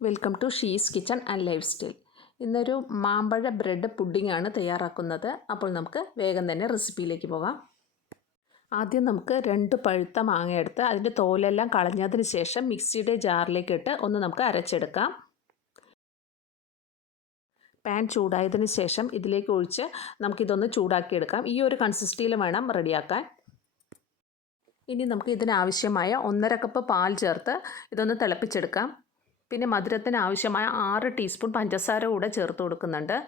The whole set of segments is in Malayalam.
Welcome to she's kitchen and life style. ഇന്നൊരു മാമ്പഴ ബ്രെഡ് പുഡിംഗ് ആണ് തയ്യാറാക്കുന്നത്. അപ്പോൾ നമുക്ക് വേഗം തന്നെ റെസിപ്പിയിലേക്ക് പോകാം. ആദ്യം നമുക്ക് രണ്ട് പഴുത്ത മാങ്ങ എടുത്ത് അതിന്റെ തോലെല്ലാം കളഞ്ഞതിന് ശേഷം മിക്സിയുടെ ജാറിലേക്ക് ഇട്ട് ഒന്ന് നമുക്ക് അരച്ചെടുക്കാം. പാൻ ചൂടായതിന് ശേഷം ഇതിലേക്ക് ഒഴിച്ച് നമുക്കിതൊന്ന് ചൂടാക്കിയെടുക്കാം. ഈ ഒരു കൺസിസ്റ്റിയിൽ വേണം റെഡിയാക്കാൻ. ഇനി നമുക്ക് ഇതിനാവശ്യമായ ഒന്നര കപ്പ് പാൽ ചേർത്ത് ഇതൊന്ന് തിളപ്പിച്ചെടുക്കാം. പിന്നെ മധുരത്തിന് ആവശ്യമായ ആറ് ടീസ്പൂൺ പഞ്ചസാര കൂടെ ചേർത്ത് കൊടുക്കുന്നുണ്ട്.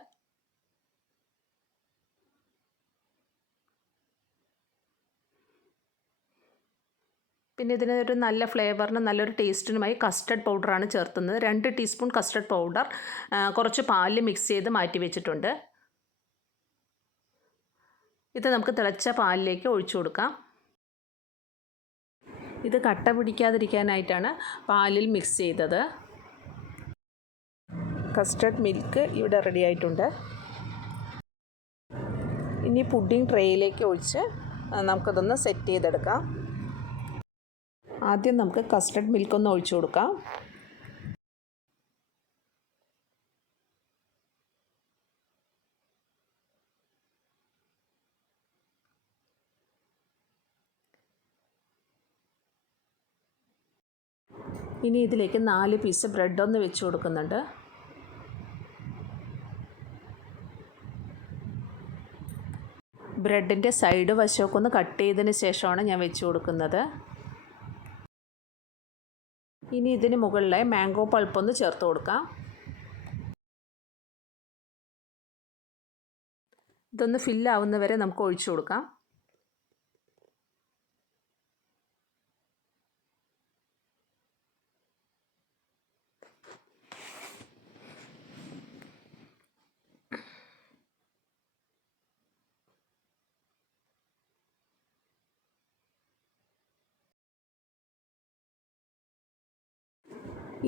പിന്നെ ഇതിന് ഒരു നല്ല ഫ്ലേവറിന് നല്ലൊരു ടേസ്റ്റിനുമായി കസ്റ്റർഡ് പൗഡറാണ് ചേർത്തുന്നത്. രണ്ട് ടീസ്പൂൺ കസ്റ്റർഡ് പൗഡർ കുറച്ച് പാലിൽ മിക്സ് ചെയ്ത് മാറ്റി വെച്ചിട്ടുണ്ട്. ഇത് നമുക്ക് തിളച്ച പാലിലേക്ക് ഒഴിച്ചു കൊടുക്കാം. ഇത് കട്ട പിടിക്കാതിരിക്കാനായിട്ടാണ് പാലിൽ മിക്സ് ചെയ്തത്. കസ്റ്റർഡ് മിൽക്ക് ഇവിടെ റെഡി ആയിട്ടുണ്ട്. ഇനി പുഡിംഗ് ട്രേയിലേക്ക് ഒഴിച്ച് നമുക്കതൊന്ന് സെറ്റ് ചെയ്തെടുക്കാം. ആദ്യം നമുക്ക് കസ്റ്റർഡ് മിൽക്ക് ഒന്ന് ഒഴിച്ചു കൊടുക്കാം. ഇനി ഇതിലേക്ക് നാല് പീസ് ബ്രെഡ് ഒന്ന് വെച്ച് കൊടുക്കുന്നുണ്ട്. ബ്രെഡിന്റെ സൈഡ് വശമൊക്കെ ഒന്ന് കട്ട് ചെയ്തതിന് ശേഷമാണ് ഞാൻ വെച്ച് കൊടുക്കുന്നത്. ഇനി ഇതിന് മുകളിലായി മാംഗോ പൾപ്പൊന്ന് ചേർത്ത് കൊടുക്കാം. ഇതൊന്ന് ഫില്ലാവുന്ന വരെ നമുക്ക് ഒഴിച്ചു കൊടുക്കാം.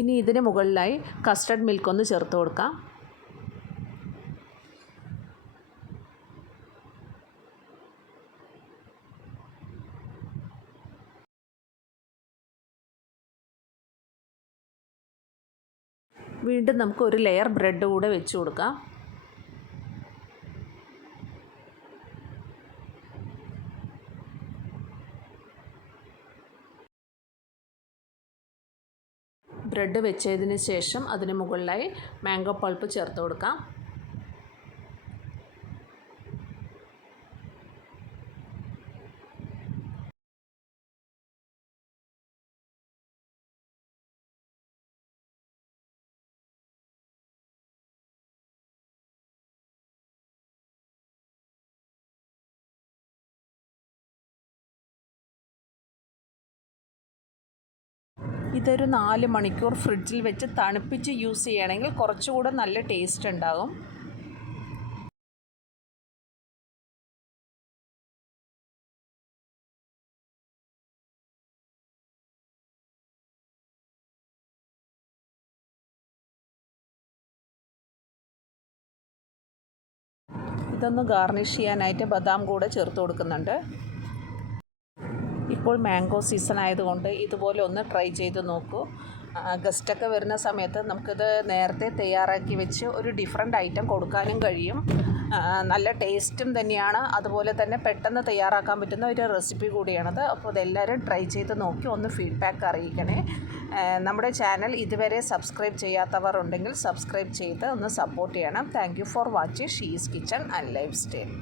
ഇനി ഇതിന് മുകളിലായി കസ്റ്റർഡ് മിൽക്ക് ഒന്ന് ചേർത്ത് കൊടുക്കാം. വീണ്ടും നമുക്ക് ഒരു ലെയർ ബ്രെഡ് കൂടെ വെച്ച് കൊടുക്കാം. ബ്രെഡ് വെച്ചതിന് ശേഷം അതിന് മുകളിലായി മാംഗോ പൾപ്പ് ചേർത്ത് കൊടുക്കാം. ഇതൊരു നാല് മണിക്കൂർ ഫ്രിഡ്ജിൽ വെച്ച് തണുപ്പിച്ച് യൂസ് ചെയ്യണമെങ്കിൽ കുറച്ചുകൂടെ നല്ല ടേസ്റ്റ് ഉണ്ടാകും. ഇതൊന്ന് ഗാർണിഷ് ചെയ്യാനായിട്ട് ബദാം കൂടെ ചേർത്ത് കൊടുക്കുന്നുണ്ട്. ഇപ്പോൾ മാംഗോ സീസൺ ആയതുകൊണ്ട് ഇതുപോലെ ഒന്ന് ട്രൈ ചെയ്ത് നോക്കൂ. ഗസ്റ്റൊക്കെ വരുന്ന സമയത്ത് നമുക്കിത് നേരത്തെ തയ്യാറാക്കി വെച്ച് ഒരു ഡിഫറെന്റ് ഐറ്റം കൊടുക്കാനും കഴിയും. നല്ല ടേസ്റ്റും തന്നെയാണ്. അതുപോലെ തന്നെ പെട്ടെന്ന് തയ്യാറാക്കാൻ പറ്റുന്ന ഒരു റെസിപ്പി കൂടിയാണത്. അപ്പോൾ ഇതെല്ലാവരും ട്രൈ ചെയ്ത് നോക്കി ഒന്ന് ഫീഡ്ബാക്ക് അറിയിക്കണേ. നമ്മുടെ ചാനൽ ഇതുവരെ സബ്സ്ക്രൈബ് ചെയ്യാത്തവർ ഉണ്ടെങ്കിൽ സബ്സ്ക്രൈബ് ചെയ്ത് ഒന്ന് സപ്പോർട്ട് ചെയ്യണം. Thank for watching. She's kitchen and life style.